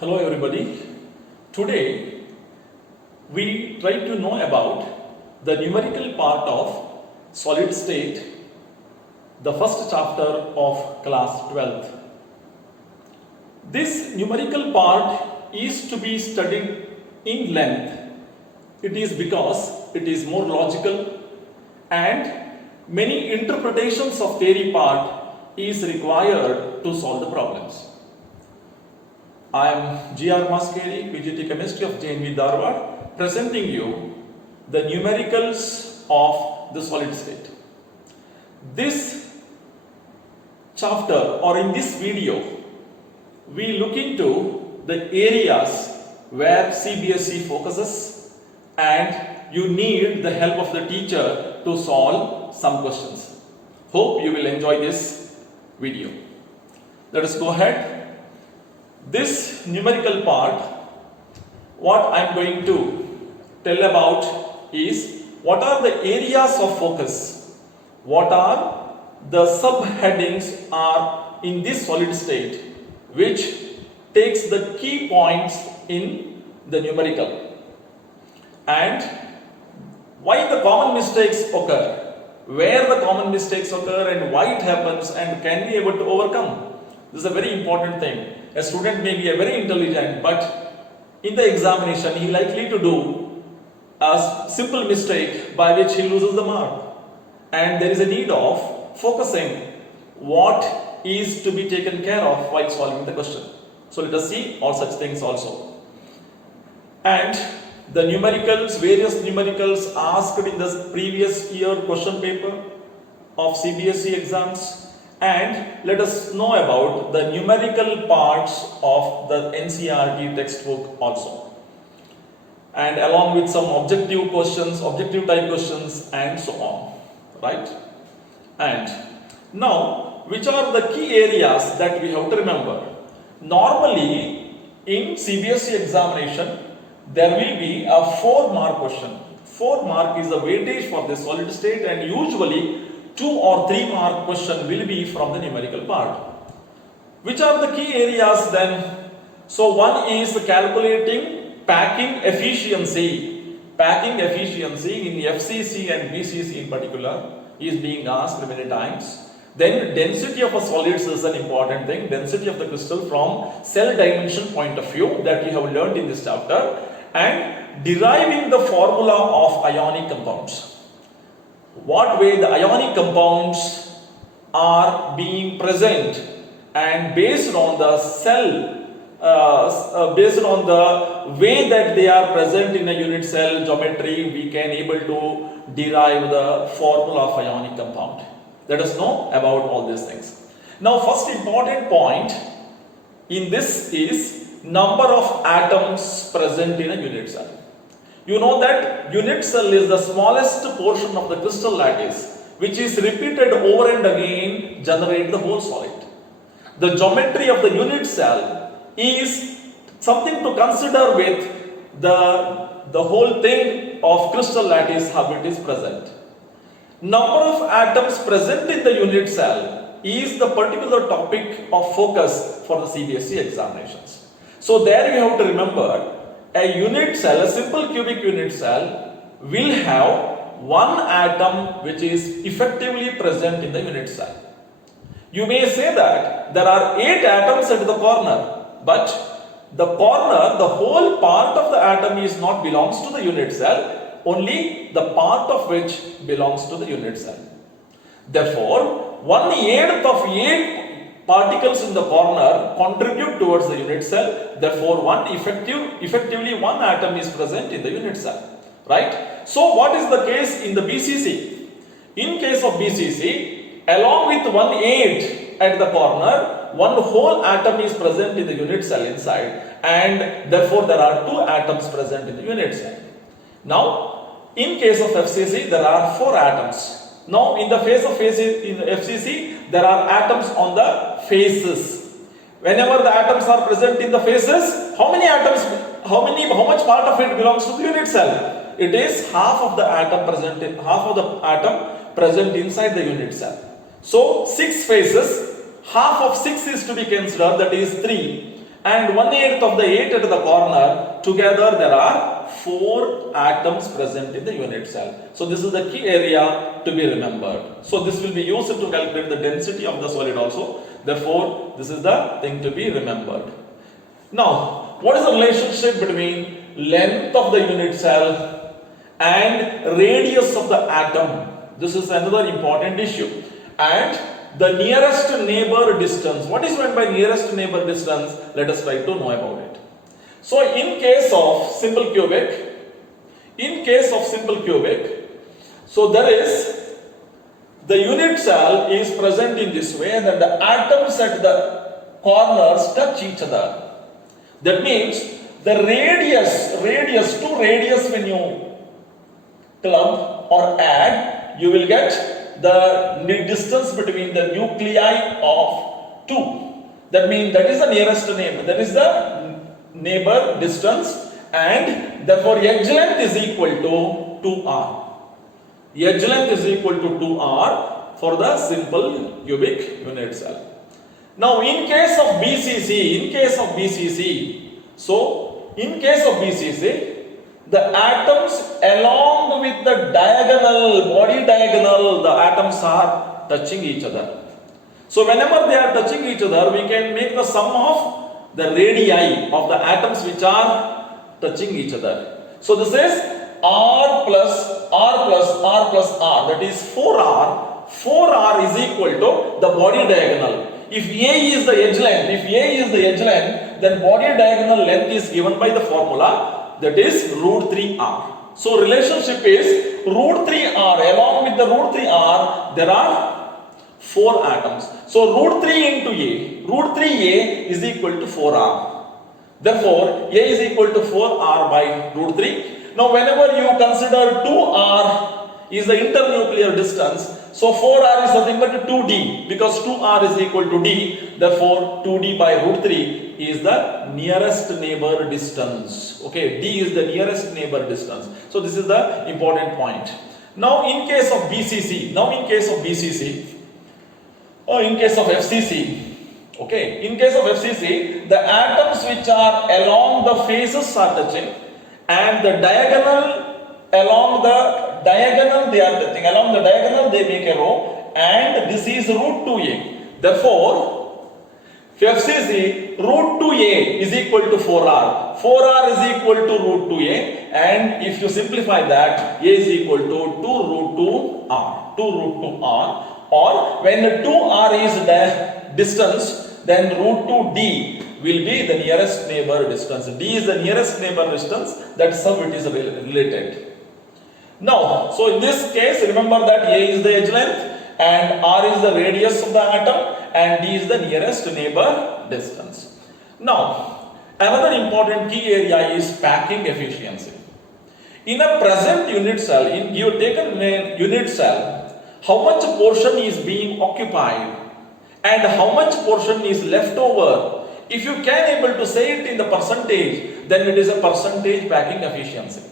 Hello everybody. Today we try to know about the numerical part of solid state, the first chapter of class 12th. This numerical part is to be studied in length. It is because it is more logical and many interpretations of theory part is required to solve the problems. I am G.R. Maskeri, PGT Chemistry of JNV Dharwad, presenting you the numericals of the solid state. This chapter or in this video, we look into the areas where CBSE focuses and you need the help of the teacher to solve some questions. Hope you will enjoy this video. Let us go ahead. This numerical part, what I am going to tell about is what are the areas of focus, what are the subheadings are in this solid state which takes the key points in the numerical, and why the common mistakes occur, where the common mistakes occur and why it happens and can we able to overcome. This is a very important thing. A student may be a very intelligent, but in the examination he likely to do a simple mistake by which he loses the mark, and there is a need of focusing what is to be taken care of while solving the question. So let us see all such things also. And the numericals, various numericals asked in the previous year question paper of CBSE exams, and let us know about the numerical parts of the NCERT textbook also, and along with some objective questions, objective type questions and so on, right? And now, which are the key areas that we have to remember? Normally in CBSE examination there will be a 4-mark question. 4 mark is the weightage for the solid state, and usually 2 or 3 mark question will be from the numerical part. Which are the key areas then? So one is calculating packing efficiency. Packing efficiency in FCC and BCC in particular is being asked many times. Then density of a solids is an important thing. Density of the crystal from cell dimension point of view that you have learned in this chapter, and deriving the formula of ionic compounds. What way the ionic compounds are being present, and based on the cell, based on the way that they are present in a unit cell geometry, we can able to derive the formula of ionic compound. Let us know about all these things. Now, first important point in this is number of atoms present in a unit cell. You know that unit cell is the smallest portion of the crystal lattice which is repeated over and again generate the whole solid. The geometry of the unit cell is something to consider with the whole thing of crystal lattice, how it is present. Number of atoms present in the unit cell is the particular topic of focus for the CBSE examinations. So there you have to remember, a unit cell, a simple cubic unit cell will have 1 atom which is effectively present in the unit cell. You may say that there are 8 atoms at the corner, but the corner, the whole part of the atom is not belongs to the unit cell, only the part of which belongs to the unit cell. Therefore, 1/8 of 8 particles in the corner contribute towards the unit cell. Therefore, effectively 1 atom is present in the unit cell, right? So, what is the case in the BCC? In case of BCC, along with 1/8 at the corner, 1 whole atom is present in the unit cell inside, and therefore there are 2 atoms present in the unit cell. Now, in case of FCC, there are 4 atoms. Now, in the case of FCC, there are atoms on the faces. Whenever the atoms are present in the faces, how many atoms, how much part of it belongs to the unit cell? It is half of the atom present inside the unit cell. So 6 faces, half of 6 is to be considered, that is 3. and 1/8 of the 8 at the corner. Together there are 4 atoms present in the unit cell. So this is the key area to be remembered. So this will be used to calculate the density of the solid also. Therefore, this is the thing to be remembered. Now, what is the relationship between length of the unit cell and radius of the atom? This is another important issue. And the nearest neighbor distance. What is meant by nearest neighbor distance? Let us try to know about it. So in case of simple cubic, so there is the unit cell is present in this way that the atoms at the corners touch each other. That means the radius when you clump or add, you will get the distance between the nuclei of 2. That means that is the nearest neighbor. That is the neighbor distance, and therefore edge length is equal to 2r. Edge length is equal to 2r for the simple cubic unit cell. Now in case of BCC, the atoms along with the body diagonal, the atoms are touching each other. So whenever they are touching each other, we can make the sum of the radii of the atoms which are touching each other. So this is r plus r, that is 4r. 4r is equal to the body diagonal. If A is the edge length, then body diagonal length is given by the formula, that is root 3r. So relationship is root 3r. Along with the root 3r, there are 4 atoms. So root 3 into A, root 3a is equal to 4r. Therefore, A is equal to 4r by root 3. Now whenever you consider 2r is the internuclear distance, so 4r is nothing but 2d, because 2r is equal to d. Therefore 2d by root 3 is the nearest neighbor distance. Okay, d is the nearest neighbor distance. So this is the important point. Now in case of BCC, in case of FCC, okay, in case of FCC, the atoms which are along the faces are touching, and the diagonal along the diagonal they are touching. Along the diagonal they make a row, and this is root 2a. Therefore, for FCC, root 2a is equal to 4r. 4r is equal to root 2a, and if you simplify that, a is equal to 2 root 2r. 2 root 2r. Or when the 2r is the distance, then root 2d will be the nearest neighbor distance. D is the nearest neighbor distance. That's how it is related. Now, so in this case, remember that A is the edge length and R is the radius of the atom and D is the nearest neighbor distance. Now, another important key area is packing efficiency. In a present unit cell, you have taken a unit cell, how much portion is being occupied and how much portion is left over. If you can able to say it in the percentage, then it is a percentage packing efficiency.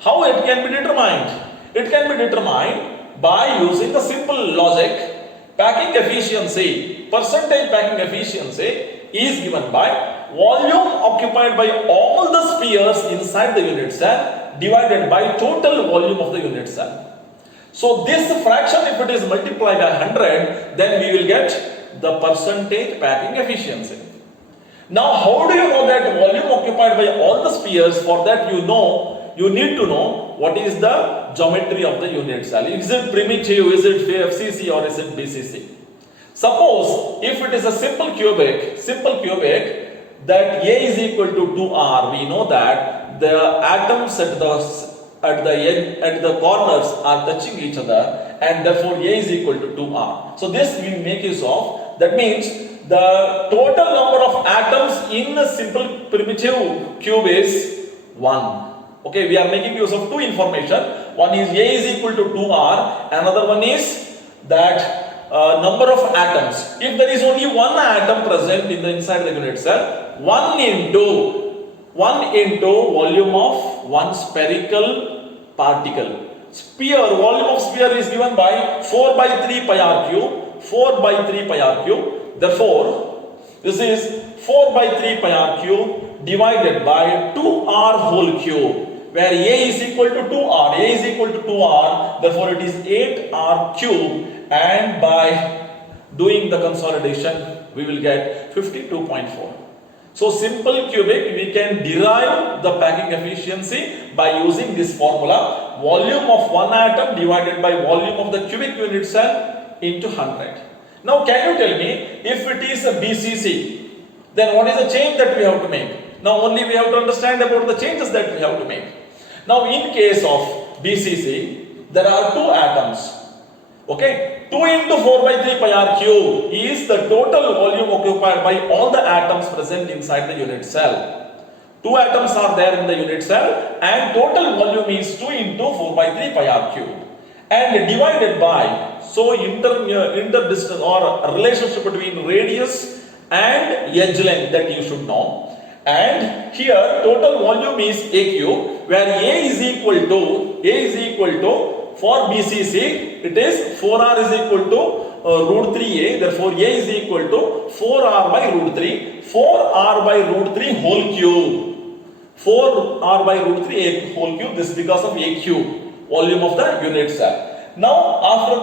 How it can be determined? It can be determined by using the simple logic. Packing efficiency, percentage packing efficiency is given by volume occupied by all the spheres inside the unit cell divided by total volume of the unit cell. So this fraction, if it is multiplied by 100, then we will get the percentage packing efficiency. Now how do you know that volume occupied by all the spheres? For that you need to know what is the geometry of the unit cell. Is it primitive, is it FCC or is it BCC? Suppose if it is a simple cubic, that A is equal to 2r, we know that the atoms at the corners are touching each other, and therefore A is equal to 2r. So this we make use of. That means the total number of atoms in a simple primitive cube is 1. Okay, we are making use of two information. One is A is equal to 2r, another one is that number of atoms. If there is only one atom present in the inside the unit cell, 1 into volume of one spherical particle. Volume of sphere is given by 4 by 3 pi r cube. Therefore, This is 4 by 3 pi r cube divided by 2r whole cube, where a is equal to 2r, a is equal to 2r, therefore it is 8r cube, and by doing the consolidation we will get 52.4. So simple cubic, we can derive the packing efficiency by using this formula: volume of one atom divided by volume of the cubic unit cell into 100. Now can you tell me, if it is a BCC, then what is the change that we have to make? Now only we have to understand about the changes that we have to make. Now in case of BCC, there are two atoms. Okay, 2 into 4 by 3 pi r cube is the total volume occupied by all the atoms present inside the unit cell. Two atoms are there in the unit cell, and total volume is 2 into 4 by 3 pi r cube, and divided by, so interdistance or relationship between radius and edge length that you should know. And here total volume is a cube, where a is equal to for BCC it is 4r is equal to root 3a, therefore a is equal to 4r by root 3, 4r by root 3 whole cube, 4r by root 3 a whole cube. This is because of a cube, volume of the unit cell. Now after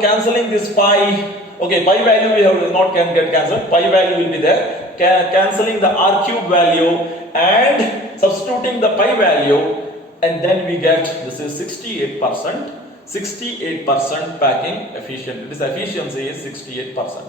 cancelling this pi, okay, pi value we have not can get cancelled, pi value will be there, cancelling the r cube value and substituting the pi value, and then we get this is 68% packing efficient. This efficiency is 68%.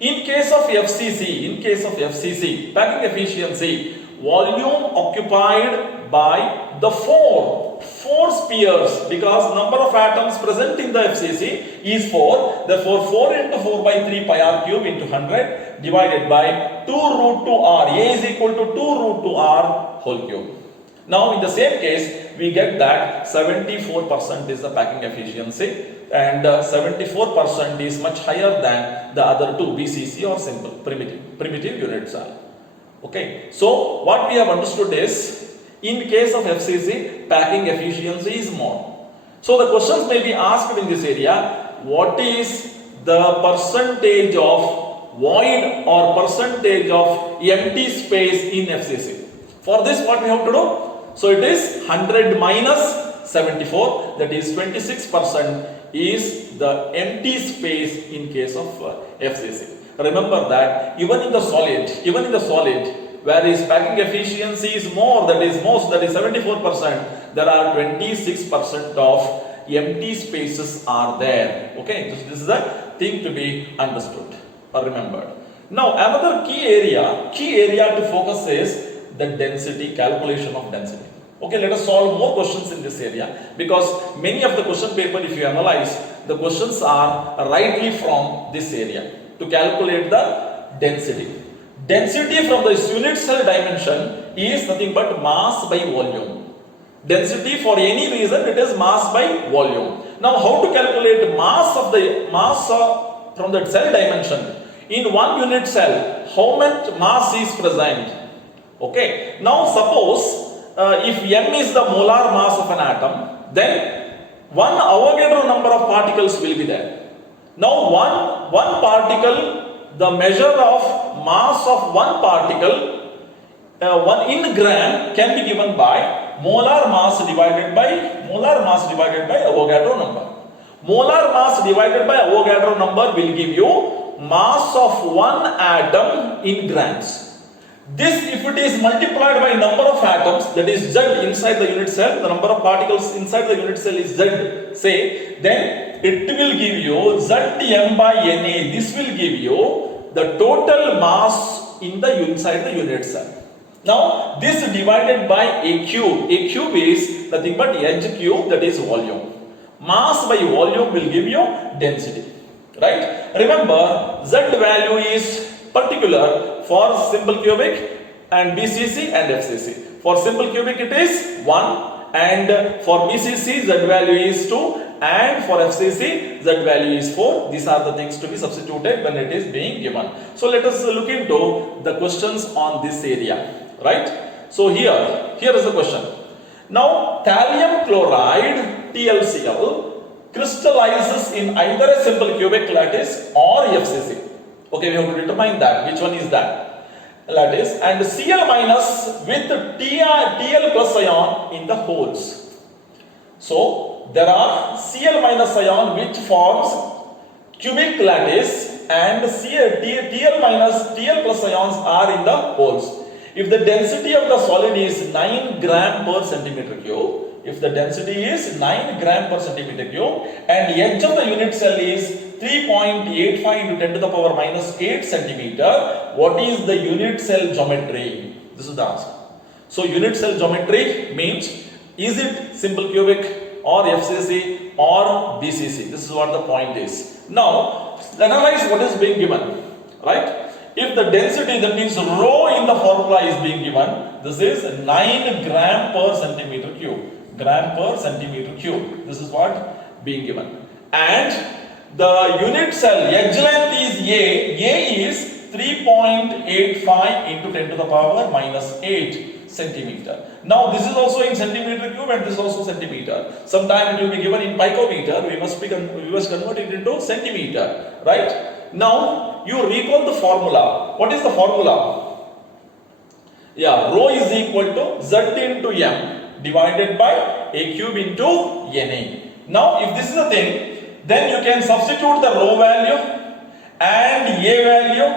In case of FCC, packing efficiency, volume occupied by the four spheres, because number of atoms present in the FCC is 4, therefore 4 into 4 by 3 pi r cube into 100 divided by 2 root 2r, a is equal to 2 root 2r whole cube. Now in the same case we get that 74% is the packing efficiency, and 74% is much higher than the other two, BCC or simple primitive unit cell. Okay, so what we have understood is, in case of FCC, packing efficiency is more. So the questions may be asked in this area: what is the percentage of void or percentage of empty space in FCC? For this what we have to do? So it is 100 minus 74, that is 26% is the empty space in case of FCC. Remember that even in the solid, where is packing efficiency is more, that is 74%, there are 26% of empty spaces are there. Okay, this is the thing to be understood or remembered. Now another key area to focus is the density, calculation of density. Okay, let us solve more questions in this area, because many of the question paper, if you analyze, the questions are rightly from this area to calculate the density. Density from the unit cell dimension is nothing but mass by volume. Density for any reason, it is mass by volume. Now how to calculate mass from the cell dimension? In one unit cell, how much mass is present? Okay, now suppose if m is the molar mass of an atom, then one Avogadro number of particles will be there. Now one particle, the measure of mass of one particle, one in gram, can be given by molar mass divided by Avogadro number. Molar mass divided by Avogadro number will give you mass of one atom in grams. This, if it is multiplied by number of atoms, that is Z inside the unit cell, the number of particles inside the unit cell is Z, say, then it will give you Zm by Na. This will give you the total mass inside the unit cell. Now this divided by a cube is nothing but H cube, that is volume. Mass by volume will give you density, right? Remember, Z value is particular for simple cubic and BCC and FCC. For simple cubic it is 1, and for BCC Z value is 2, and for FCC Z value is 4. These are the things to be substituted when it is being given. So let us look into the questions on this area, right? So here is the question. Now thallium chloride TLCl crystallizes in either a simple cubic lattice or FCC. Okay, we have to determine that. Which one is that? That is, and Cl minus with Tl plus ion in the holes. So there are Cl minus ion which forms cubic lattice, and Tl minus Tl plus ions are in the holes. If the density of the solid is 9 gram per centimeter cube, if the density is 9 gram per centimeter cube and edge of the unit cell is 3.85 into 10 to the power minus 8 centimeter, what is the unit cell geometry? This is the answer. So unit cell geometry means, is it simple cubic or FCC or BCC? This is what the point is. Now analyze what is being given, right? If the density, that means rho in the formula is being given, this is 9 gram per centimeter cube. Gram per centimeter cube. This is what being given. And the unit cell edge length is A. A is 3.85 into 10 to the power minus 8 centimeter. Now this is also in centimeter cube and this is also centimeter. Sometime it will be given in picometer. We must convert it into centimeter, right? Now you recall the formula. What is the formula? Yeah, rho is equal to Z into M divided by A cube into Na. Now if this is the thing, then you can substitute the rho value and A value.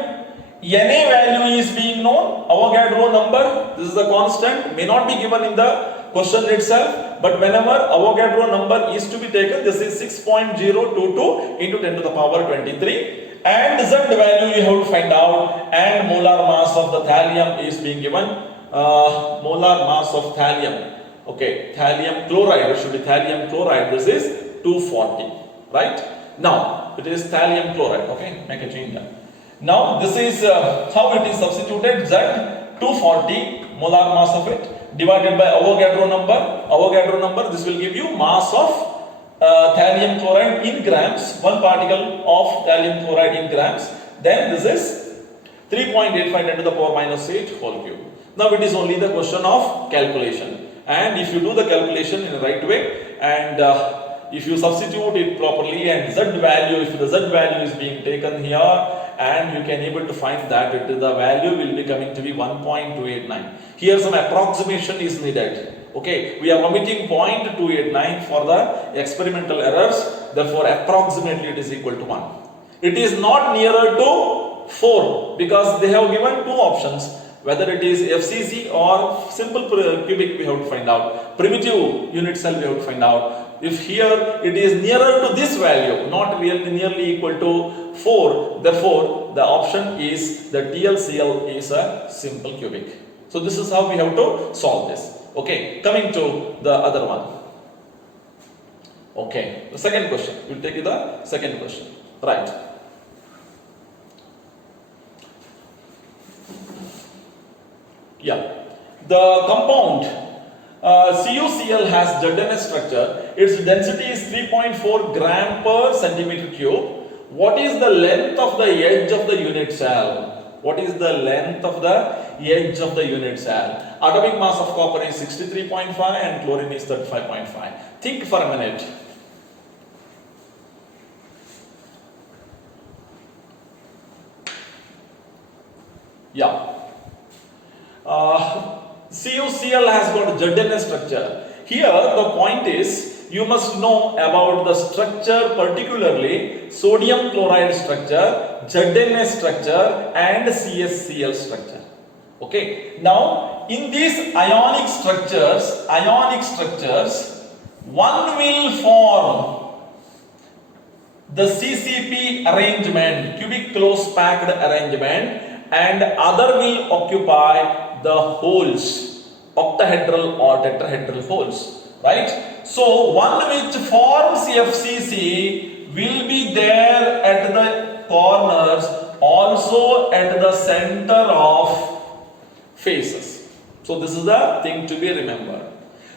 Na value is being known, Avogadro number, this is the constant, may not be given in the question itself, but whenever Avogadro number is to be taken, this is 6.022 into 10 to the power 23. And Z value you have to find out, and molar mass of the thallium is being given, molar mass of thallium. Okay, thallium chloride, it should be thallium chloride, this is 240, right? Now, it is thallium chloride, okay, make a change there. Now, this is how it is substituted, Z 240 molar mass of it divided by Avogadro number, this will give you mass of thallium chloride in grams, one particle of thallium chloride in grams, then this is 3.85 10 to the power minus 8 whole cube. Now, it is only the question of calculation. And if you do the calculation in the right way and if you substitute it properly and Z value, if the Z value is being taken here and you can able to find that the value will be coming to be 1.289. Here some approximation is needed. Okay, we are omitting 0.289 for the experimental errors, therefore approximately it is equal to 1. It is not nearer to 4 because they have given two options. Whether it is FCC or simple cubic, we have to find out. Primitive unit cell, we have to find out. If here it is nearer to this value, not really nearly equal to 4, therefore the option is the TLCL is a simple cubic. So this is how we have to solve this. Okay, coming to the other one. Okay, the second question. We'll take the second question. Right. Yeah, the compound CuCl has ZNS structure. Its density is 3.4 gram per centimeter cube. What is the length of the edge of the unit cell? What is the length of the edge of the unit cell? Atomic mass of copper is 63.5 and chlorine is 35.5. Think for a minute. Yeah. CuCl has got ZNS structure. Here the point is you must know about the structure, particularly sodium chloride structure, ZNS structure and CsCl structure. Okay. Now in these ionic structures, one will form the CCP arrangement, cubic close packed arrangement, and other will occupy the holes, octahedral or tetrahedral holes, right? So one which forms FCC will be there at the corners, also at the center of faces. So this is the thing to be remembered.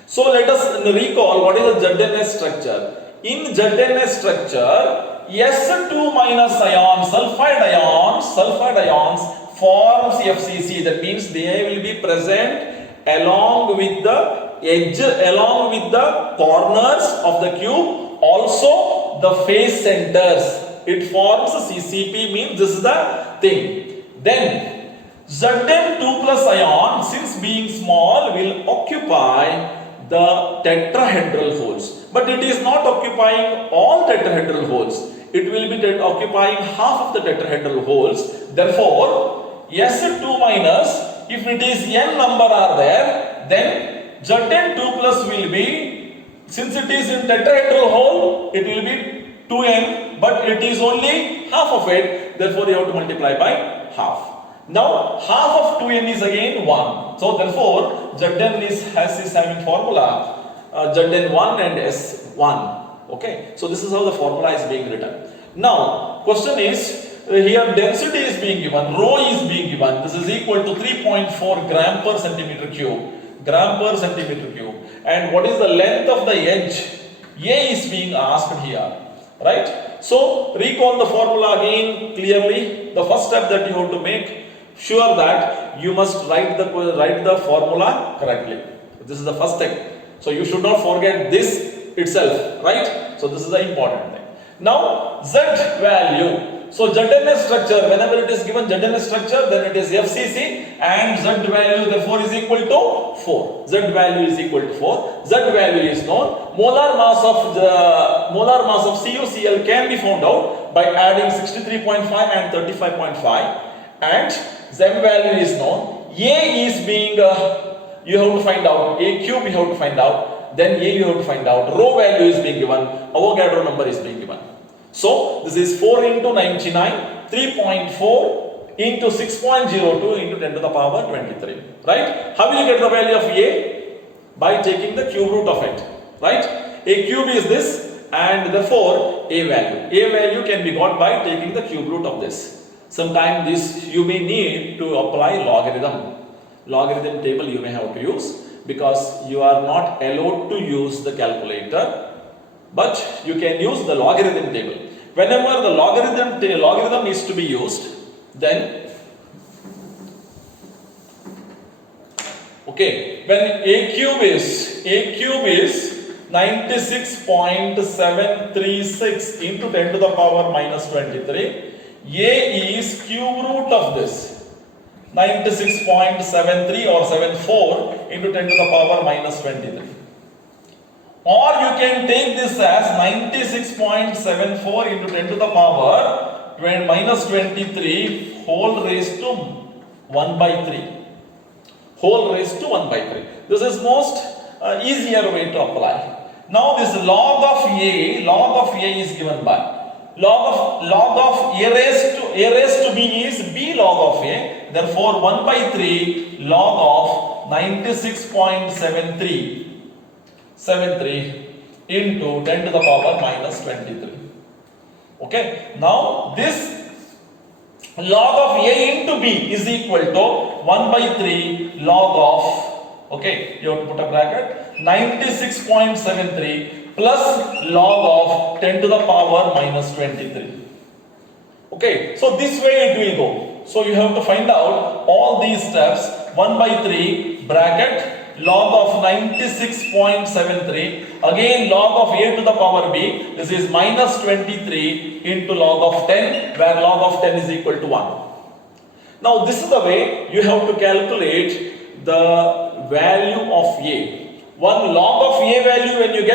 So let us recall what is the ZNS structure. In ZNS structure, S2 minus ions, sulfide ions forms FCC. That means they will be present along with the edge, along with the corners of the cube, also the face centers. It forms CCP, means this is the thing. Then Zn2 plus ion, since being small, will occupy the tetrahedral holes. But it is not occupying all tetrahedral holes. It will be occupying half of the tetrahedral holes. Therefore, S2 minus, if it is n number are there, then Zn2 plus will be, since it is in tetrahedral hole, it will be 2n, but it is only half of it, therefore you have to multiply by half. Now half of 2n is again 1. So therefore Zn is having formula Zn1 and S1. Okay, so this is how the formula is being written. Now question is, here density is being given, rho is being given, this is equal to 3.4 gram per centimeter cube. And what is the length of the edge? A is being asked here, right? So recall the formula again clearly. The first step that you have to make sure that you must write the formula correctly. This is the first thing. So you should not forget this itself, right? So this is the important thing. Now Z value. So ZNS structure, whenever it is given ZNS structure, then it is FCC, and Z value therefore is equal to 4. Z value is equal to 4. Z value is known. Molar mass of CuCl can be found out by adding 63.5 and 35.5, and Z value is known. A is being you have to find out, A cube you have to find out, then A you have to find out, rho value is being given, Avogadro number is being given. So this is 4 into 99, 3.4 into 6.02 into 10 to the power 23, right? How will you get the value of A? By taking the cube root of it, right? A cube is this, and therefore A value can be got by taking the cube root of this. Sometimes this you may need to apply logarithm table you may have to use, because you are not allowed to use the calculator, but you can use the logarithm table. Whenever the logarithm is to be used, then okay, when A cube is 96.736 into 10 to the power minus 23, A is cube root of this 96.73 or 74 into 10 to the power minus 23. Or you can take this as 96.74 into 10 to the power minus 23 whole raised to 1 by 3. This is most easier way to apply. Now this log of A is given by log of A raised to B is B log of A. Therefore 1 by 3 log of 96.73 into 10 to the power minus 23. Okay, now this log of A into B is equal to 1 by 3 log of, okay, you have to put a bracket, 96.73 plus log of 10 to the power minus 23. Okay, so this way it will go. So you have to find out all these steps. 1 by 3 bracket log of 96.73, again log of A to the power B, this is minus 23 into log of 10, where log of 10 is equal to 1. Now this is the way you have to calculate the value of A. One log of A value, when you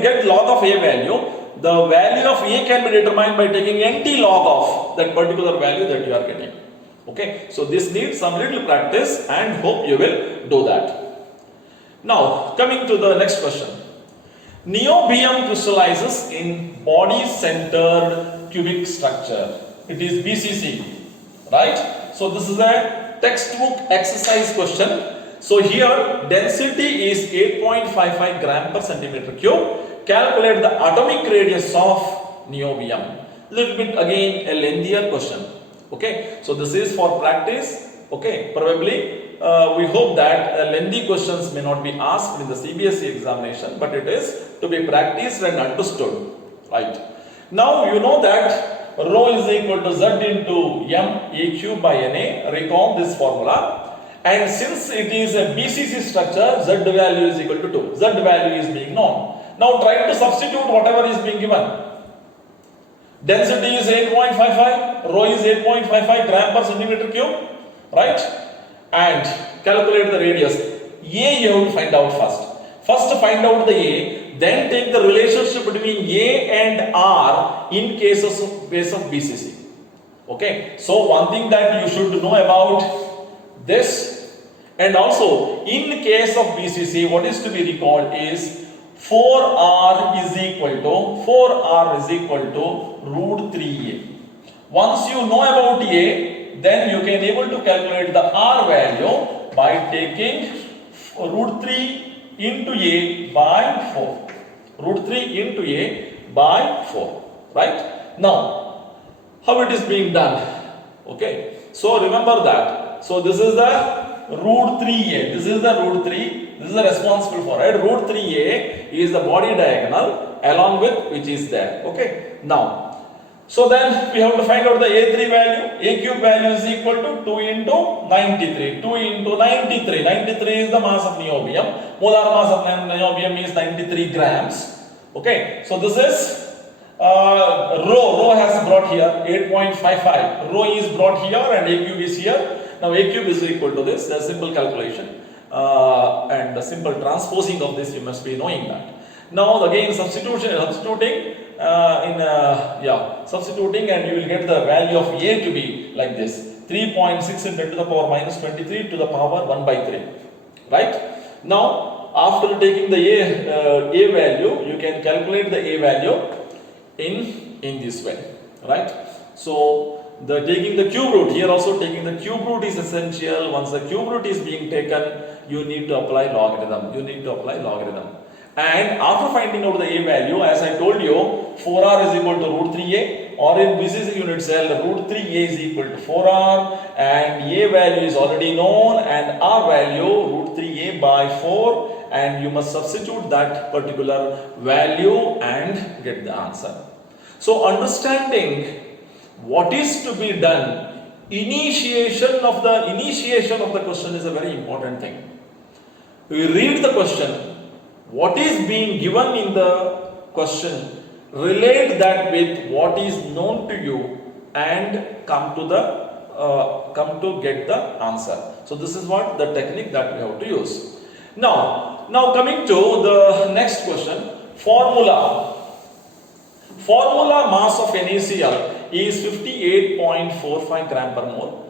get log of A value, the value of A can be determined by taking NT log of that particular value that you are getting. Okay, so this needs some little practice, and hope you will do that. Now coming to the next question. Niobium crystallizes in body centered cubic structure. It is BCC, right? So this is a textbook exercise question. So here density is 8.55 gram per centimeter cube. Calculate the atomic radius of niobium. Little bit again a lengthier question. Okay, so this is for practice. Okay, probably we hope that lengthy questions may not be asked in the CBSE examination, but it is to be practiced and understood, right? Now you know that rho is equal to Z into M A cube by Na. Recall this formula. And since it is a BCC structure, Z value is equal to 2. Z value is being known. Now try to substitute whatever is being given. Density is 8.55, rho is 8.55 gram per centimeter cube, right? And calculate the radius. A you have to find out first. First find out the A, then take the relationship between A and R in case of BCC. Okay, so one thing that you should know about this, and also in case of BCC, what is to be recalled is 4R is equal to root 3A. Once you know about A, then you can able to calculate the R value by taking root 3 into A by 4. Root 3 into A by 4. Right? Now, how it is being done? Okay. So remember that. So this is the root 3A. This is the root 3. This is the responsible for it. Root 3A is the body diagonal along with which is there. Okay. Now, so then we have to find out the A3 value. A cube value is equal to 2 into 93. 2 into 93. 93 is the mass of niobium. Molar mass of niobium is 93 grams. Okay. So this is rho has brought here 8.55. Rho is brought here and A cube is here. Now A cube is equal to this. The simple calculation and the simple transposing of this you must be knowing that. Now again substituting and you will get the value of A to be like this, 3.6 into 10 to the power minus 23 to the power 1 by 3, right? Now after taking the A value, you can calculate the A value in this way, right? So taking the cube root, here also taking the cube root is essential. Once the cube root is being taken, you need to apply logarithm. And after finding out the A value, as I told you, 4R is equal to root 3A, or in BCC unit cell, root 3A is equal to 4R, and A value is already known, and R value root 3A by 4, and you must substitute that particular value and get the answer. So understanding what is to be done, initiation of the question is a very important thing. We read the question. What is being given in the question, relate that with what is known to you and come to get the answer. So this is what the technique that we have to use. Now coming to the next question, formula mass of NaCl is 58.45 gram per mole.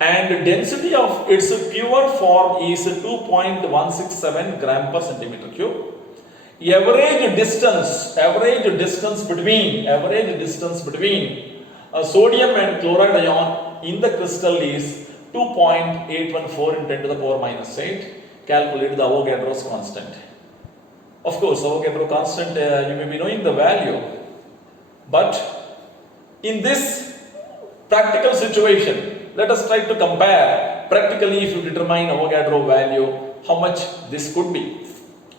And density of its pure form is 2.167 gram per centimeter cube. Average distance between sodium and chloride ion in the crystal is 2.814 into 10 to the power minus 8. Calculate the Avogadro's constant. Of course, Avogadro constant you may be knowing the value, but in this practical situation, let us try to compare practically if you determine Avogadro value, how much this could be,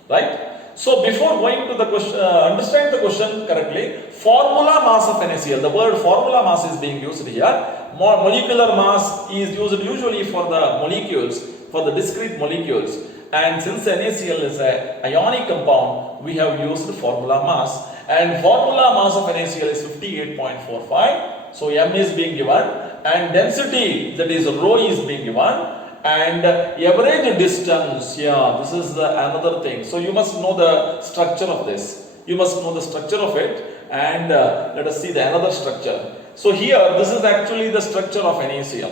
right? So before going to the question, understand the question correctly, formula mass of NaCl, the word formula mass is being used here. Molecular mass is used usually for the molecules, for the discrete molecules, and since NaCl is an ionic compound, we have used formula mass, and formula mass of NaCl is 58.45. So M is being given, and density, that is rho, is being given, and average distance, this is another thing. So you must know the structure of this. You must know the structure of it, and let us see the another structure. So here, this is actually the structure of NaCl.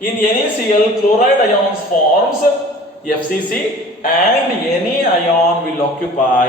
In NaCl, chloride ions forms FCC, and Na ion will occupy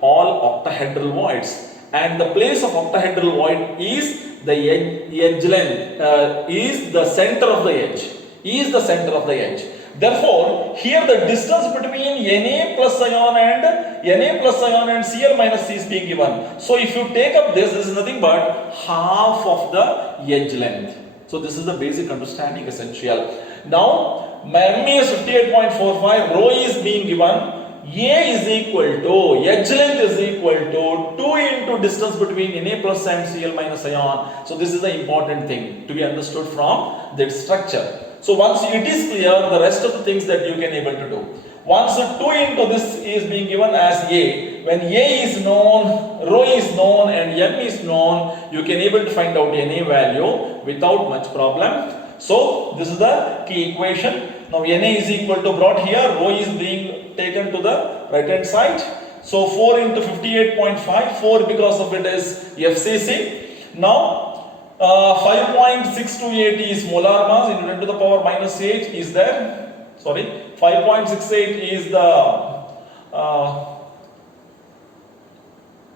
all octahedral voids, and the place of octahedral void is the edge length, is the center of the edge. Therefore, here the distance between Na plus ion and Cl minus C is being given. So if you take up this is nothing but half of the edge length. So this is the basic understanding essential. Now, M is 58.45, rho is being given. A is equal to, edge length is equal to 2 into distance between Na plus and Cl minus ion. So this is the important thing to be understood from that structure. So once it is clear, the rest of the things that you can able to do. Once 2 into this is being given as A, when A is known, rho is known and M is known, you can able to find out Na value without much problem. So this is the key equation. Now Na is equal to brought here, rho is being taken to the right hand side. So 4 into 58.5, 4 because of it is FCC. Now 5.628 is molar mass into 10 to the power minus 8 is there. Sorry, 5.68 is the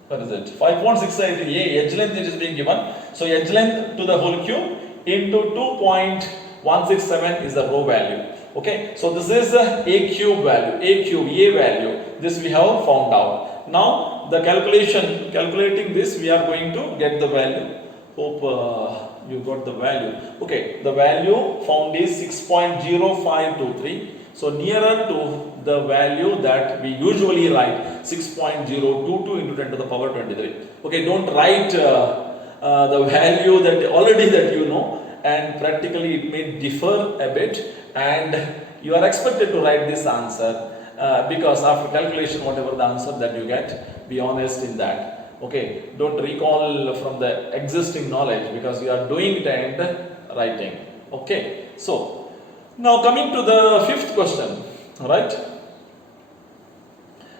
what is it? 5.68 A, edge length it is being given. So edge length to the whole cube into 2.167 is the rho value. Okay, so this is the A cube value, A value. This we have found out. Now the calculating this, we are going to get the value. Hope you got the value. Okay, the value found is 6.0523. So nearer to the value that we usually write, 6.022 into 10 to the power 23. Okay, don't write the value that already that you know, and practically it may differ a bit, and you are expected to write this answer because after calculation whatever the answer that you get, be honest in that. Okay, don't recall from the existing knowledge because you are doing it and writing. Okay, so now coming to the fifth question, right?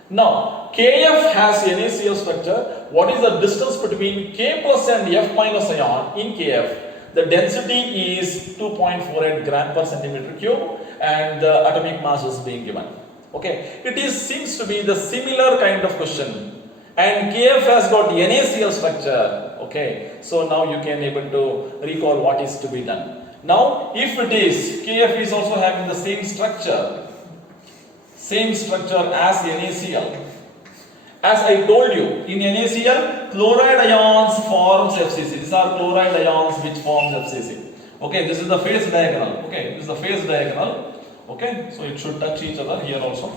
Now Kf has NaCl structure. What is the distance between K plus and F minus ion in Kf? The density is 2.48 gram per centimeter cube and the atomic mass is being given. Okay, it seems to be the similar kind of question. And Kf has got NaCl structure. Okay, so now you can able to recall what is to be done. Now, if it is, Kf is also having the same structure as NaCl. As I told you, in NaCl, chloride ions forms FCC. These are chloride ions which forms FCC. Okay, this is the phase diagonal. Okay, this is the phase diagonal. Okay, so it should touch each other here also.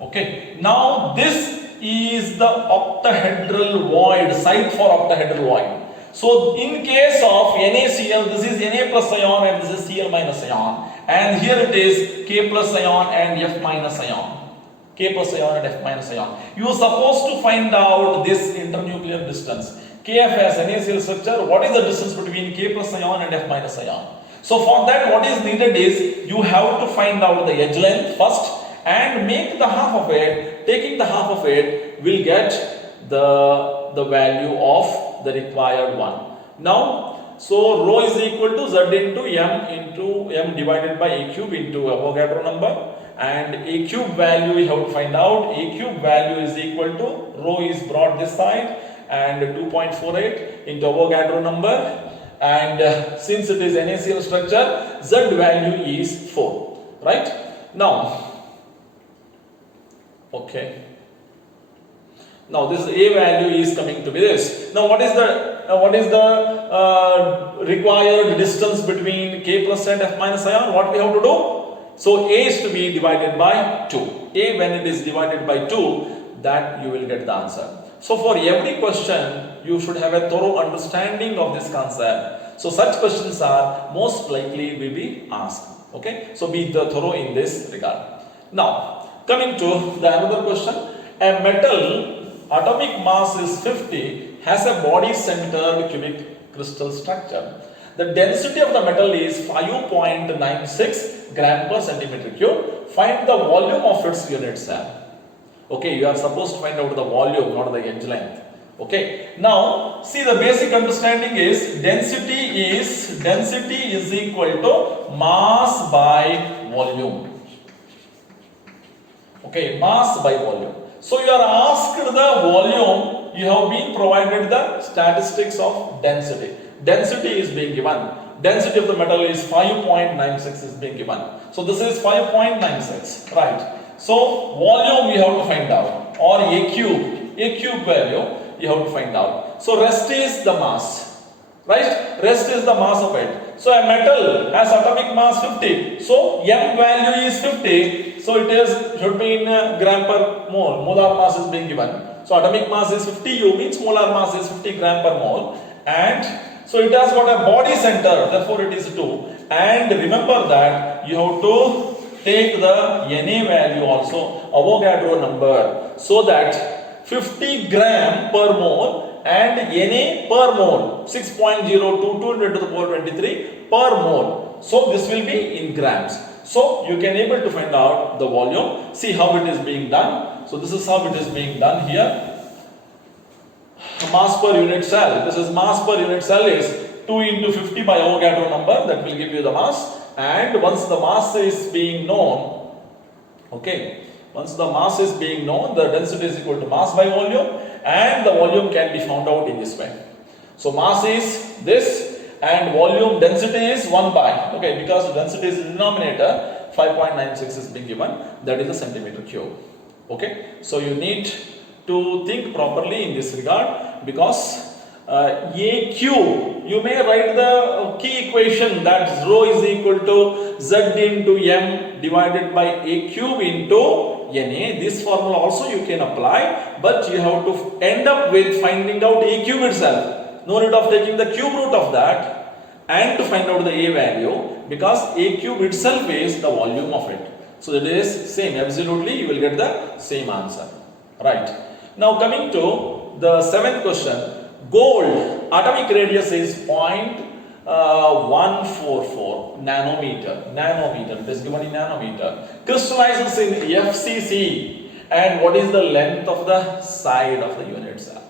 Okay, now this is the octahedral void, site for octahedral void. So in case of NaCl, this is Na plus ion and this is Cl minus ion, and here it is K plus ion and F minus ion. K plus ion and F minus ion. You are supposed to find out this internuclear distance. Kf has NaCl structure. What is the distance between K plus ion and F minus ion? So for that, what is needed is you have to find out the edge length first and make the half of it. Taking the half of it will get the value of the required one. Now, so rho is equal to Z into M divided by A cube into Avogadro number. And A cube value we have to find out. A cube value is equal to rho is brought this side and 2.48 into Avogadro number, and since it is NaCl structure, Z value is 4, right? Now, okay. Now this A value is coming to be this. Now what is the required distance between K plus and F minus ion? What we have to do? So A is to be divided by 2. A, when it is divided by 2, that you will get the answer. So for every question, you should have a thorough understanding of this concept. So such questions are most likely will be asked. Okay, so be thorough in this regard. Now coming to the another question, a metal atomic mass is 50, has a body centered cubic crystal structure. The density of the metal is 5.96 gram per centimeter cube. Find the volume of its unit cell. Okay, you are supposed to find out the volume, not the edge length. Okay, now see, the basic understanding is density is equal to mass by volume. Okay, mass by volume. So you are asked the volume, you have been provided the statistics of density. Density is being given. Density of the metal is 5.96 is being given. So this is 5.96, right? So volume we have to find out, or A cube value you have to find out. So rest is the mass, right? Rest is the mass of it. So a metal has atomic mass 50. So M value is 50. So it should be in gram per mole. Molar mass is being given. So atomic mass is 50 U means molar mass is 50 gram per mole, and so it has got a body center, therefore it is 2. And remember that you have to take the Na value also, Avogadro number. so that 50 gram per mole and Na per mole 6.022 into the power 23 per mole. So this will be in grams. So you can able to find out the volume. See how it is being done. So this is how it is being done here. Mass per unit cell. This is mass per unit cell is 2 into 50 by Avogadro number, that will give you the mass. And once the mass is being known, okay, once the mass is being known, the density is equal to mass by volume, and the volume can be found out in this way. So mass is this and volume density is 1 by, okay, because the density is in the denominator, 5.96 is being given, that is a centimeter cube. Okay, so you need to think properly in this regard, because A cube, you may write the key equation, that rho is equal to Z into M divided by A cube into Na. This formula also you can apply, but you have to end up with finding out A cube itself. No need of taking the cube root of that and to find out the A value, because A cube itself is the volume of it. So that is same, absolutely you will get the same answer. Right. Now coming to the 7th question. Gold atomic radius is 0.144 nanometer, it is given in nanometer, crystallizes in FCC, and what is the length of the side of the unit cell?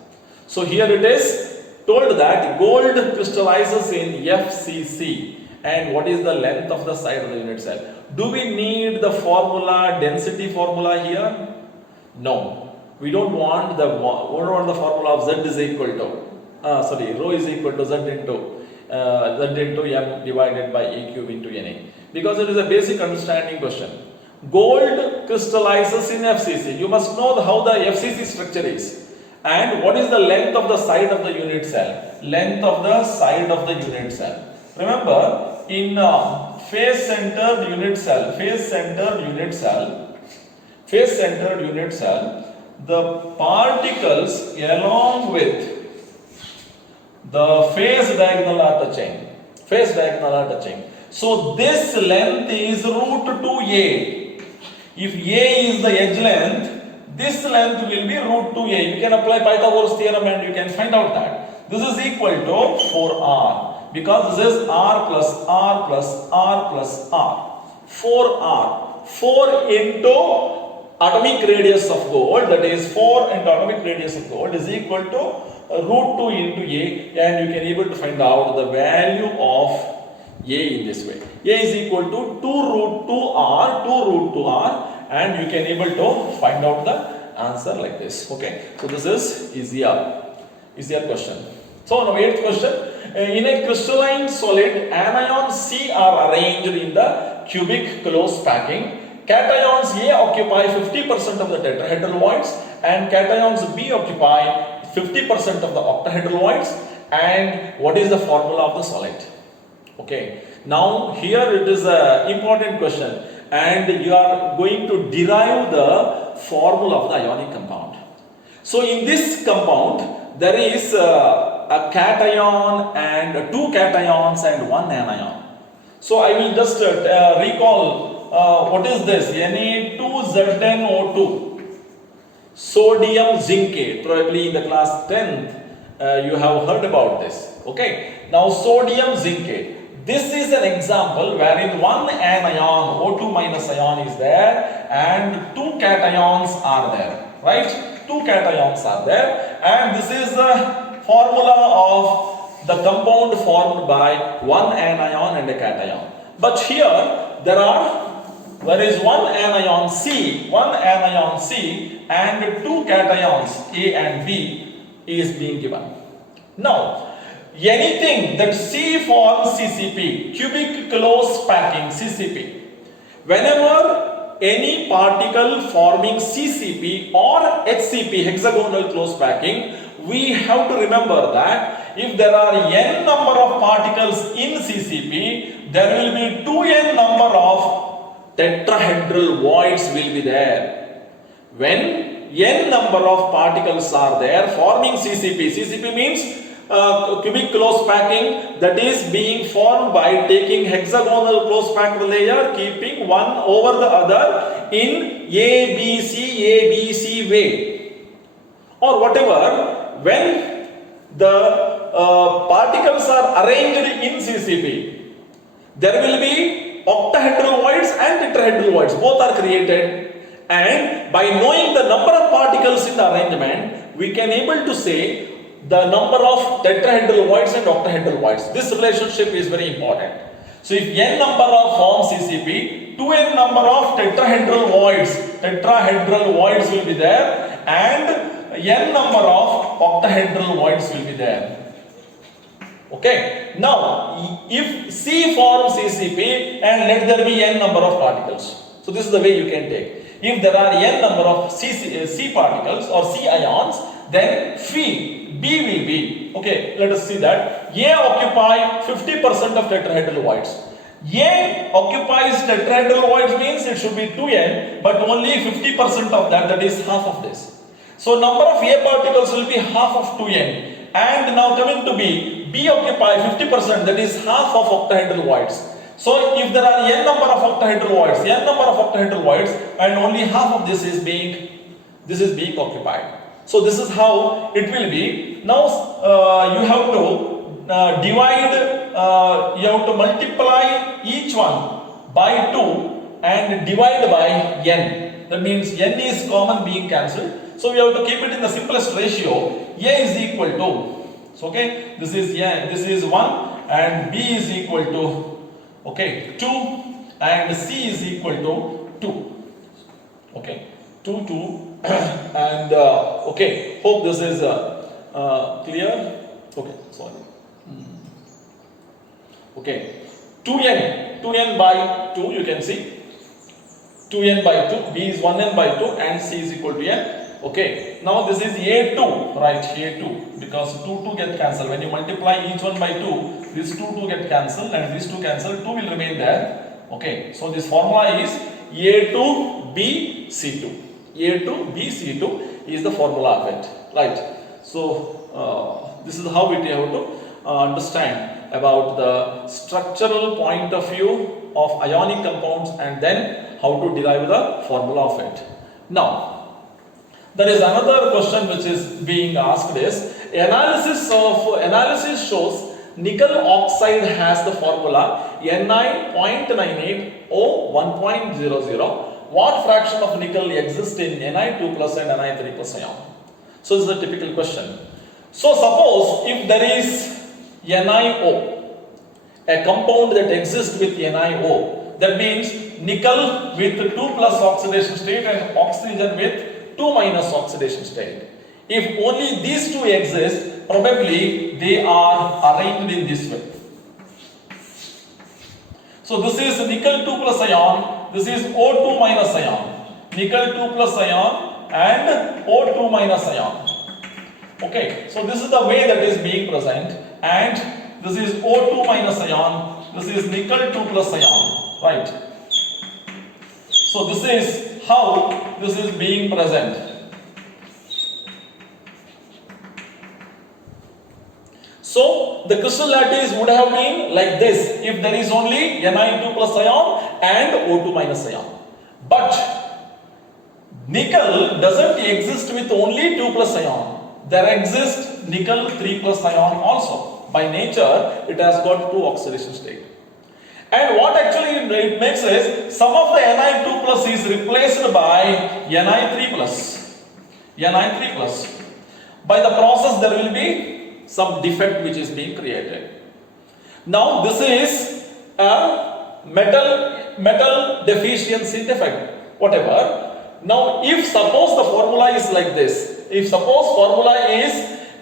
So here it is told that gold crystallizes in FCC, and what is the length of the side of the unit cell? Do we need the formula, density formula here? No. We don't want the formula of Z is equal to rho is equal to Z into M divided by A cube into Na, because it is a basic understanding question. Gold crystallizes in FCC. You must know how the FCC structure is, and what is the length of the side of the unit cell. Length of the side of the unit cell. Remember, in face centered unit cell, the particles along with the phase diagonal are touching. So this length is root 2a. If a is the edge length, this length will be root 2a. You can apply Pythagoras theorem and you can find out that. This is equal to 4r, because this is r plus r plus r plus r. 4r. 4 into atomic radius of gold, that is 4 into atomic radius of gold is equal to root 2 into A, and you can able to find out the value of A in this way. A is equal to 2 root 2r, and you can able to find out the answer like this. Okay, so this is easier question. So now 8th question. In a crystalline solid, anions C are arranged in the cubic close packing. Cations A occupy 50% of the tetrahedral voids, and cations B occupy 50% of the octahedral voids. And what is the formula of the solid? Okay, now here it is an important question, and you are going to derive the formula of the ionic compound. So in this compound there is a cation and 2 cations and 1 anion. So I will just recall what is this? Na2ZnO2, sodium zincate. Probably in the class 10th you have heard about this. Okay, now sodium zincate. This is an example wherein 1 anion, O2 minus ion is there, and 2 cations are there, right? 2 cations are there, and this is the formula of the compound formed by 1 anion and a cation. But here there is 1 anion C and 2 cations A and B is being given. Now, anything that C forms CCP, cubic close packing CCP, whenever any particle forming CCP or HCP, hexagonal close packing, we have to remember that if there are n number of particles in CCP, there will be 2n number of tetrahedral voids will be there. When n number of particles are there forming CCP, CCP means cubic close packing, that is being formed by taking hexagonal close packed layer, keeping one over the other in ABC way, or whatever, when the particles are arranged in CCP, there will be octahedral voids and tetrahedral voids, both are created, and by knowing the number of particles in the arrangement, we can able to say the number of tetrahedral voids and octahedral voids. This relationship is very important. So if n number of form CCP, 2n number of tetrahedral voids will be there, and n number of octahedral voids will be there. Okay. Now, if C forms CCP and let there be n number of particles. So this is the way you can take. If there are n number of C particles or C ions, then phi B will be, okay, let us see that A occupy 50% of tetrahedral voids. A occupies tetrahedral voids means it should be 2n, but only 50% of that is half of this. So number of A particles will be half of 2n. And now coming to B occupy 50%, that is half of octahedral voids. So if there are n number of octahedral voids, and only half of this is being occupied. So this is how it will be. Now you have to you have to multiply each one by 2 and divide by n. That means n is common being cancelled. So we have to keep it in the simplest ratio. A is equal to, so okay, this is 1 and B is equal to, okay, 2 and C is equal to 2. Okay, 2 and okay, hope this is clear. Okay, sorry. Okay, 2n by 2, you can see 2n by 2, B is 1n by 2 and C is equal to n. Okay, now this is A2, right, A2, because 2 get cancelled. When you multiply each one by 2, these 2 get cancelled and these 2 cancel, 2 will remain there. Okay, so this formula is A2BC2. A2BC2 is the formula of it, right? So this is how we have to understand about the structural point of view of ionic compounds and then how to derive the formula of it. Now, there is another question which is being asked is, analysis shows nickel oxide has the formula Ni.98O 1.00. What fraction of nickel exists in Ni2 plus and Ni3 plus ion? So this is a typical question. So suppose if there is NiO, a compound that exists with NiO, that means nickel with 2 plus oxidation state and oxygen with 2 minus oxidation state. If only these two exist, probably they are arranged in this way. So this is nickel 2 plus ion, this is O2 minus ion, nickel 2 plus ion and O2 minus ion. Okay, so this is the way that is being present, and this is O2 minus ion, this is nickel 2 plus ion, right? So this is how this is being present. So the crystal lattice would have been like this if there is only Ni2 plus ion and O2 minus ion. But nickel doesn't exist with only 2 plus ion. There exists nickel 3 plus ion also. By nature, it has got 2 oxidation state. And what actually it makes is, some of the Ni2 plus is replaced by Ni3 plus. Ni3 plus. By the process, there will be some defect which is being created. Now this is a metal deficiency defect, whatever. Now if suppose the formula is like this, if suppose formula is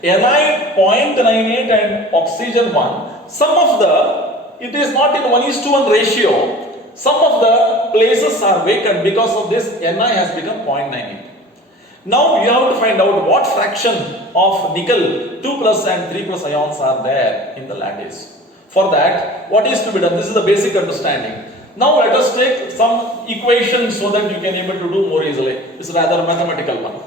Ni.98 and oxygen 1, some of the, it is not in 1:1 ratio, some of the places are vacant, because of this Ni has become 0.98. Now you have to find out what fraction of nickel 2 plus and 3 plus ions are there in the lattice. For that, what is to be done? This is the basic understanding. Now let us take some equations so that you can able to do more easily. This is rather mathematical one.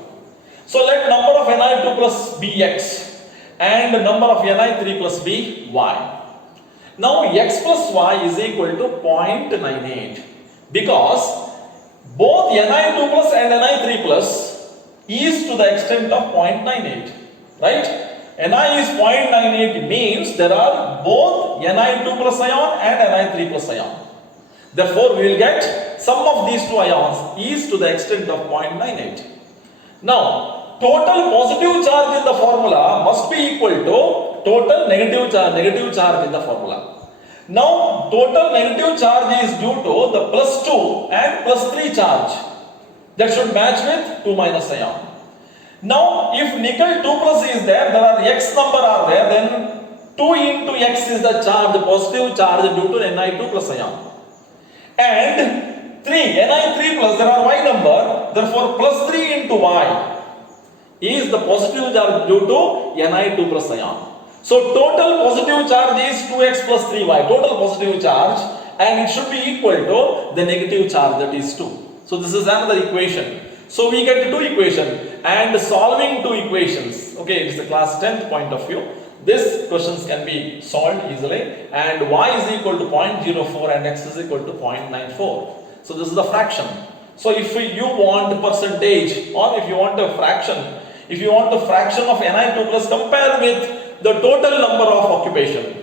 So let number of Ni2 plus be x and number of Ni3 plus be y. Now x plus y is equal to 0.98 because both Ni2 plus and Ni3 plus is to the extent of 0.98, right? Ni is 0.98 means there are both Ni2 plus ion and Ni3 plus ion. Therefore, we will get sum of these two ions is to the extent of 0.98. Now, total positive charge in the formula must be equal to total negative charge in the formula. Now, total negative charge is due to the plus 2 and plus 3 charge. That should match with 2 minus ion. Now, if nickel 2 plus is there, there are X number are there, then 2 into X is the charge, the positive charge due to Ni2 plus ion. And 3, Ni3 plus, there are Y number, therefore plus 3 into Y is the positive charge due to Ni2 plus ion. So total positive charge is 2x plus 3y, total positive charge, and it should be equal to the negative charge, that is 2. So this is another equation. So we get two equations and solving two equations. Okay, it is the class 10th point of view. These questions can be solved easily, and y is equal to 0.04 and x is equal to 0.94. So this is the fraction. So if you want percentage or if you want a fraction, if you want the fraction of Ni2 plus, compare with the total number of occupation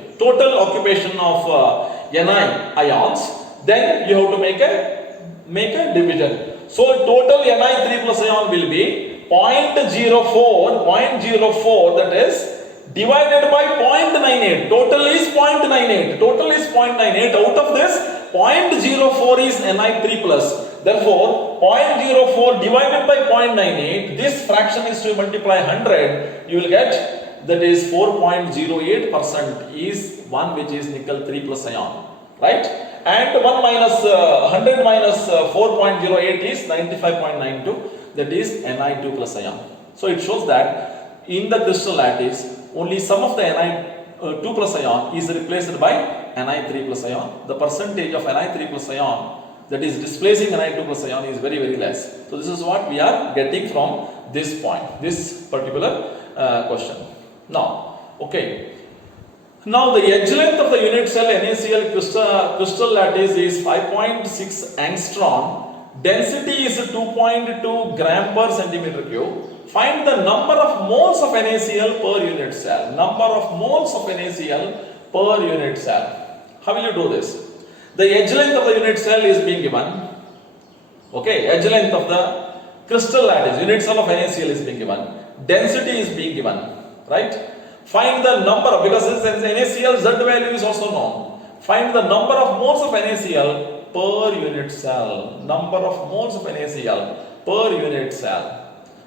of Ni ions, then you have to make a division. So total Ni3 plus ion will be 0.04, that is divided by 0.98. Total is 0.98. Out of this, 0.04 is Ni3 plus. Therefore, 0.04 divided by 0.98, this fraction is to multiply 100, you will get, that is 4.08% is one which is nickel 3 plus ion, right? And 100 minus 4.08 is 95.92, that is Ni2 plus ion. So it shows that in the crystal lattice, only some of the Ni2 plus ion is replaced by Ni3 plus ion. The percentage of Ni3 plus ion that is displacing Ni2 plus ion is very, very less. So this is what we are getting from this point, this particular question. Now, okay. Now the edge length of the unit cell NaCl crystal lattice is 5.6 angstrom. Density is 2.2 gram per centimeter cube. Find the number of moles of NaCl per unit cell. Number of moles of NaCl per unit cell. How will you do this? The edge length of the unit cell is being given. Okay, edge length of the crystal lattice, unit cell of NaCl is being given. Density is being given, right? Find the number of, because this NaCl Z value is also known. Find the number of moles of NaCl per unit cell. Number of moles of NaCl per unit cell.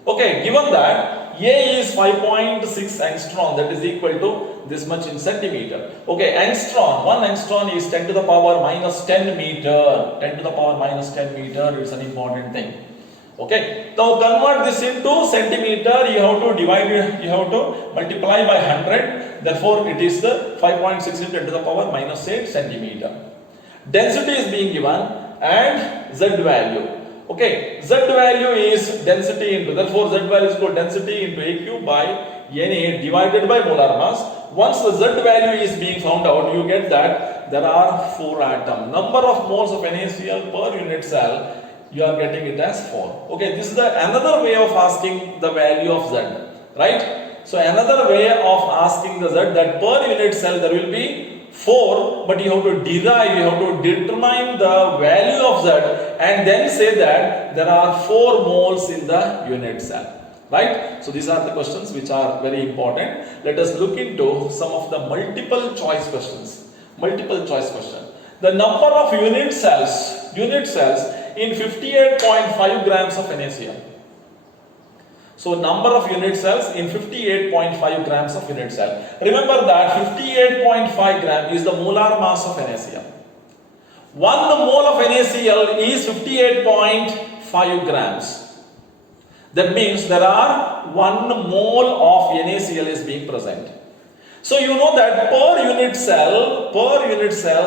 Okay, given that A is 5.6 angstrom, that is equal to this much in centimeter. Okay, angstrom, 1 angstrom is 10 to the power minus 10 meter. 10 to the power minus 10 meter is an important thing. Okay, now convert this into centimeter, you have to divide, you have to multiply by 100, therefore it is the 5.6 into 10 to the power minus 8 centimeter. Density is being given and Z value. Okay, Z value is density into, therefore Z value is equal to density into A cube by Na divided by molar mass. Once the Z value is being found out, you get that there are 4 atoms. Number of moles of NaCl per unit cell, you are getting it as 4. Okay, this is another way of asking the value of Z, right? So another way of asking the Z, that per unit cell there will be 4, but you have to derive, you have to determine the value of Z and then say that there are 4 moles in the unit cell, right? So these are the questions which are very important. Let us look into some of the multiple choice questions. Multiple choice question. The number of unit cells in 58.5 grams of NaCl. So number of unit cells in 58.5 grams of unit cell. Remember that 58.5 gram is the molar mass of NaCl. 1 mole of NaCl is 58.5 grams. That means there are 1 mole of NaCl is being present. So you know that per unit cell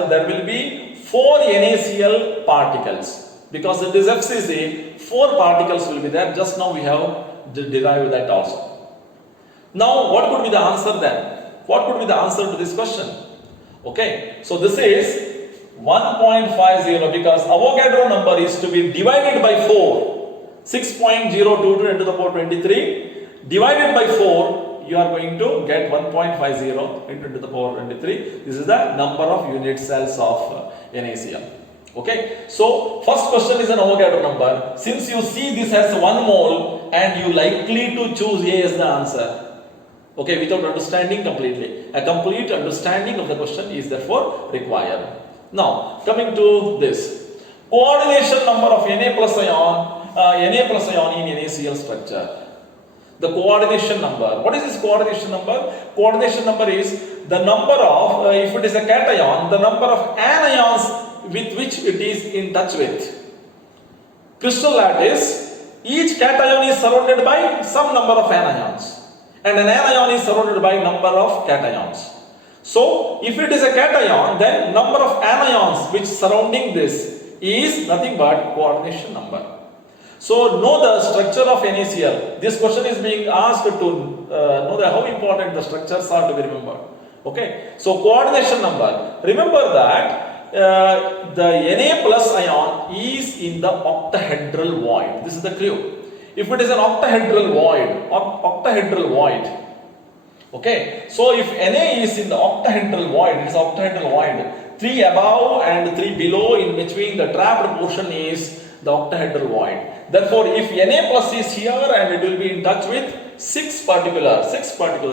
there will be 4 NaCl particles. Because it is FCC, 4 particles will be there. Just now we have derived that also. Now what could be the answer then? What could be the answer to this question? Okay, so this is 1.50 because Avogadro number is to be divided by 4. 6.022 10 to the power 23 divided by 4, you are going to get 1.50 into 10 to the power 23. This is the number of unit cells of NaCl. Okay, so first question is an Avogadro number. Since you see this as 1 mole and you likely to choose A as the answer. Okay, without understanding completely. A complete understanding of the question is therefore required. Now, coming to this. Coordination number of Na plus ion in NaCl structure. The coordination number. What is this coordination number? Coordination number is the number of, if it is a cation, the number of anions with which it is in touch with. Crystal lattice, each cation is surrounded by some number of anions. And an anion is surrounded by number of cations. So, if it is a cation, then number of anions which surrounding this is nothing but coordination number. So, know the structure of NaCl. This question is being asked to know how important the structures are to be remembered. Okay. So, coordination number. Remember that the Na plus ion is in the octahedral void. This is the clue. If it is an octahedral void, okay, so if Na is in the octahedral void, it is octahedral void, 3 above and 3 below, in between the trapped portion is the octahedral void. Therefore, if Na plus is here and it will be in touch with 6 particular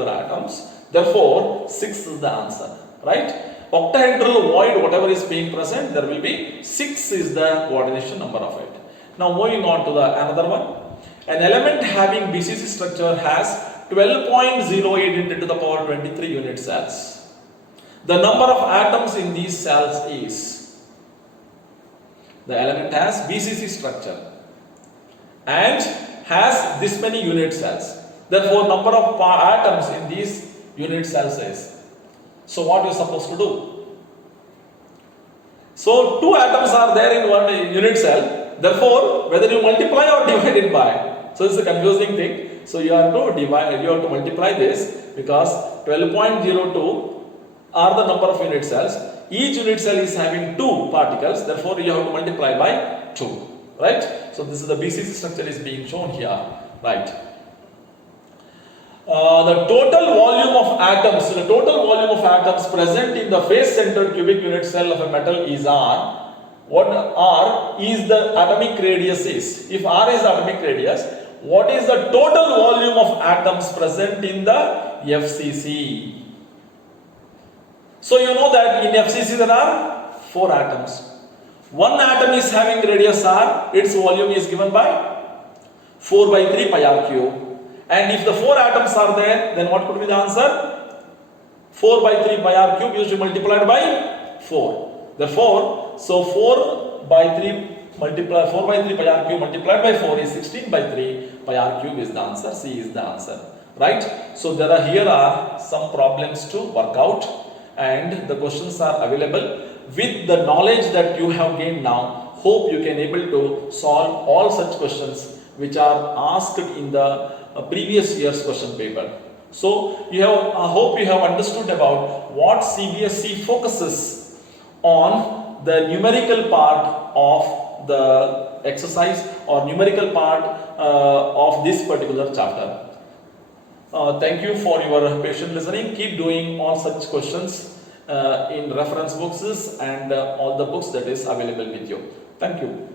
atoms, therefore 6 is the answer, right? Octahedral void, whatever is being present, there will be 6 is the coordination number of it. Now moving on to the another one. An element having BCC structure has 12.08 into 10 to the power 23 unit cells. The number of atoms in these cells is, the element has BCC structure and has this many unit cells. Therefore, number of atoms in these unit cells is. So, what you are supposed to do? So, 2 atoms are there in one unit cell. Therefore, whether you multiply or divide it by. So, it's a confusing thing. So, you have to divide, you have to multiply this because 12.02 are the number of unit cells. Each unit cell is having 2 particles. Therefore, you have to multiply by 2. Right? So, this is the BCC structure is being shown here. Right? The total volume of atoms present in the face-centered cubic unit cell of a metal is R. What R is the atomic radius is. If R is atomic radius, what is the total volume of atoms present in the FCC? So you know that in FCC there are 4 atoms. One atom is having radius R, its volume is given by 4 by 3 pi r cube. And if the 4 atoms are there, then what could be the answer? 4 by 3 pi r cube usually multiplied by 4. Therefore, so 4 by 3 pi r cube multiplied by 4 is 16 by 3 pi r cube is the answer. C is the answer. Right? So here are some problems to work out and the questions are available. With the knowledge that you have gained now, hope you can able to solve all such questions which are asked in the previous year's question paper. So I hope you have understood about what CBSE focuses on the numerical part of the exercise or numerical part of this particular chapter. Thank you for your patient listening. Keep doing all such questions in reference books and all the books that is available with you. Thank you.